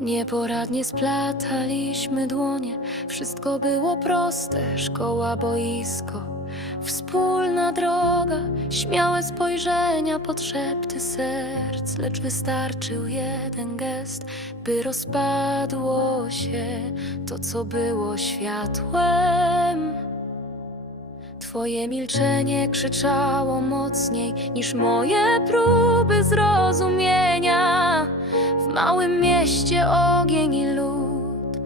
Nieporadnie splataliśmy dłonie, wszystko było proste, szkoła, boisko, wspólna droga, śmiałe spojrzenia, podszepty serc, lecz wystarczył jeden gest, by rozpadło się to, co było światłem. Twoje milczenie krzyczało mocniej niż moje próby zrozumienia. Małym mieście ogień i lód,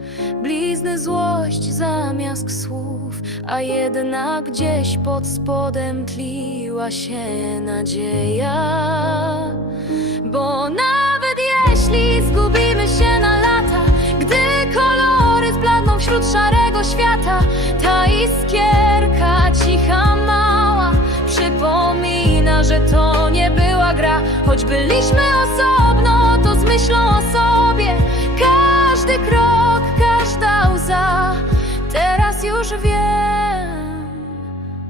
blizny złość zamiast słów, a jednak gdzieś pod spodem tliła się nadzieja. Bo nawet jeśli zgubimy się na lata, gdy kolory zbladną wśród szarego świata, ta iskierka cicha mała przypomina, że to nie była gra, choć byliśmy osobno, to z myślą o sobie. Każdy krok, każda łza, teraz już wiem,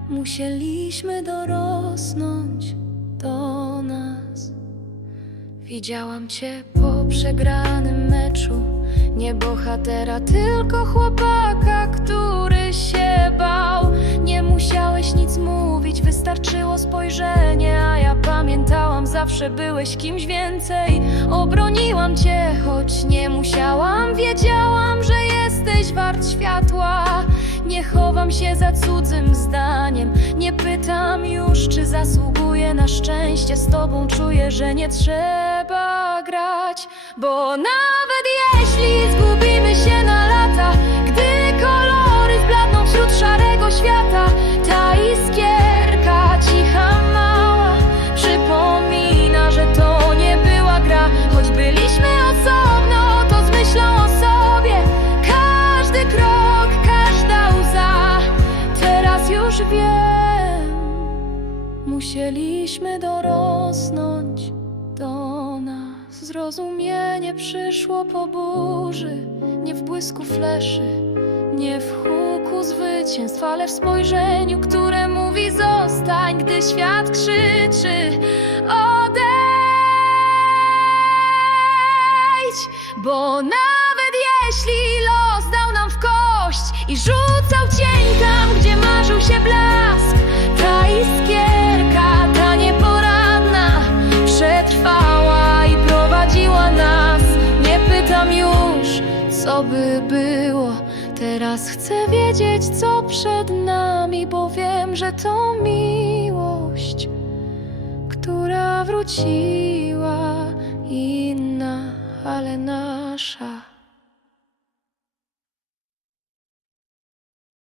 musieliśmy dorosnąć do nas. Widziałam cię po przegranym meczu Nie bohatera, tylko chłopaka, który się zawsze byłeś kimś więcej. Obroniłam cię, choć nie musiałam. Wiedziałam, że jesteś wart światła. Nie chowam się za cudzym zdaniem. Nie pytam już, czy zasługuję na szczęście. Z tobą czuję, że nie trzeba grać Bo nawet jeśli zgubimy Musieliśmy dorosnąć do nas. Zrozumienie przyszło po burzy Nie w błysku fleszy Nie w huku zwycięstw Ale w spojrzeniu, które mówi zostań Gdy świat krzyczy odejdź Bo nawet jeśli los dał nam w kość I rzucał cień tam, gdzie marzył się blask by było. Teraz chcę wiedzieć, co przed nami Bo wiem, że to miłość Która wróciła Inna, ale nasza